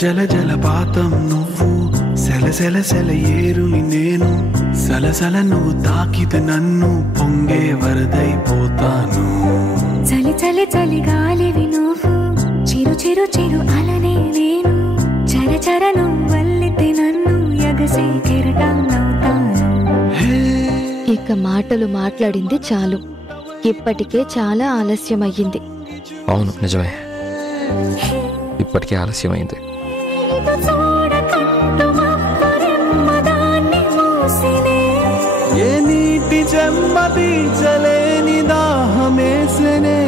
జల జలపాతం నువ్వు, సెల సెల సెల ఏరుని నేను, సలసల నువ్వు తాకితే నన్ను పొంగే వరదైపోతాను. చలి చలి చలి గాలివి నువ్వు, చిరు చిరు చిరు అలనే నేను, చర చర నువ్వు వల్లితే నన్ను ఎగసే కెరటాన్నవుతాను. ఇక మాటలు మాట్లాడింది చాలు, ఇప్పటికే చాలా ఆలస్యమయ్యింది. అవును నిజమే, ఇప్పటికే ఆలస్యమైంది. ఏ నీటి చెమ్మ తీర్చలేని దాహమేసనే.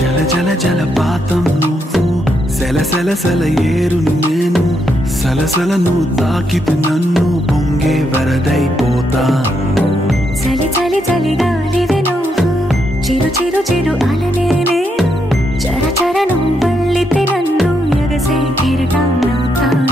జల జల జలపాతం నువ్వు, సెల సెల సెల ఏరుని నేను, సలసల నువ్వు తాకితే నన్ను పొంగే వరదైపోతాను. చలి చలి చలి గాలివి నువ్వు, చిరు చిరు చిరు అలనే నేను, చర చర నువ్వు వల్లితే నన్ను ఎగసే కెరటాన్నవుతాను.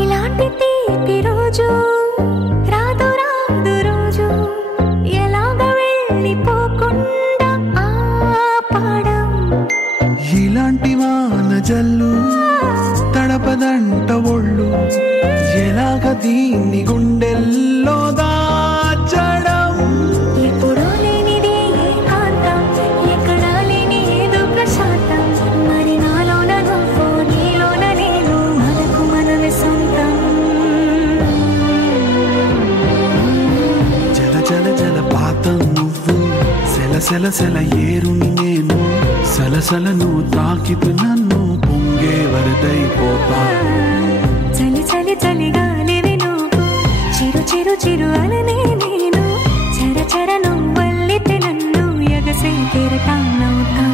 ఇలాంటి తీపి రోజు రాదు రాదు రోజు, ఎలాగ వెళ్ళిపోకుండా ఆపడం. ఇలాంటి వాన జల్లు తడపదంట ఒళ్ళు, ఎలాగ దీన్ని గుండెల్లో దాచడం. ఎప్పుడో లేనిది ఏకాంతం, ఎక్కడా లేని ఏదో ప్రశాంతం, మరి నాలోన నువ్వు నీలోన నేను, మనకు మనమే సొంతం. జల జల జలపాతం నువ్వు, సెల సెల సెల ఏరుని నేను, సలసల నువ్వు తాకితే నన్ను పొంగే వరదైపోతాను. చలి చలి చలి గాలివి నువ్వు, చిరు చిరు చిరు అలనే నేను, చర చర నువ్వు వల్లితే నన్ను ఎగసే కెరటాన్నవుతాను.